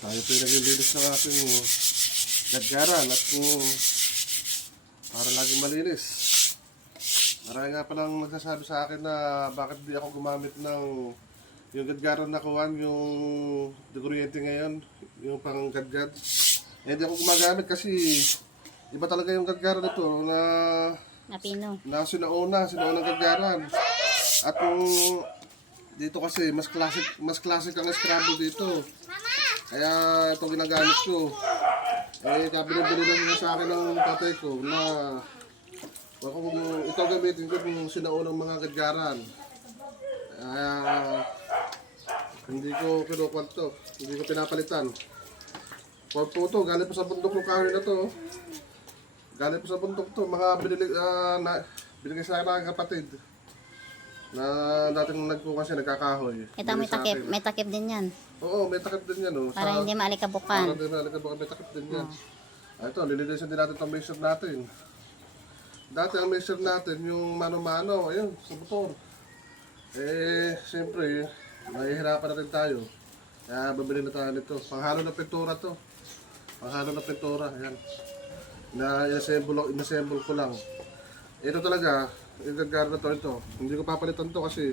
Tayo po yung naglilinis ng ating gadgaran at para laging malinis. Marami nga palang nagsasabi sa akin na bakit di ako gumamit ng yung gadgaran na kuhan, yung degruyente ngayon, yung pang gadgad. Eh, hindi ako gumagamit kasi iba talaga yung gadgaran ito na sinaunang gadgaran. At yung dito kasi mas classic ang scrabble dito. Kaya ito ginagamit ko. Eh, kabili-bili lang niya sa akin ng tatay ko na ito gamitin ko kung sinaunang mga gadgaran. Kaya hindi ko kinukuha to. Hindi ko pinapalitan. Po to, galing pa sa bundok ng kahoy na to. Galing pa sa bundok to. Mga binigay sa akin ng kapatid. Na dating nagkuha siya, nagkakahoy. Ito may takip din yan. Oo, may takip din yan. Oh. Para hindi maalikabukan. Para hindi maalikabukan, may takip din yan. Ito, lilinisan din natin itong mixture natin. Dati ang mixture natin, yung mano-mano, ayun, sa motor. Eh, siyempre, mahihirapan na rin tayo. Kaya babili na tayo nito. Panghalo ng pintura to. Panghalo ng pintura, ayan. In-assemble ko lang. Ito talaga, yung gadgaran na to, ito. Hindi ko papalitan to kasi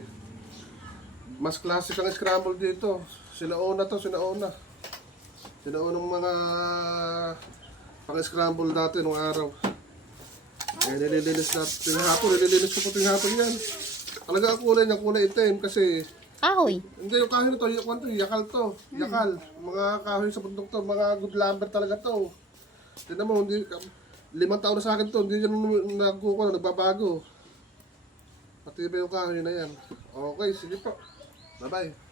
mas classic ang scramble dito. Sinauna to, sinauna. Sinaunang mga pang-scramble dati nung araw. Eh, nililinis natin yung hapon. Nililinis ko po yung hapon yan. Talaga ang kulay niya, kulay itim kasi Kahoy. hindi yung kahoy na to, yakal to. Yakal. Mga kahoy sa bundok to, mga good lumber talaga to. Tignan mo, 5 taon na sa akin to, hindi yan nagkukuha, nagbabago. Pati ba yung kahoy na yan? Okay, sige po. Bye-bye.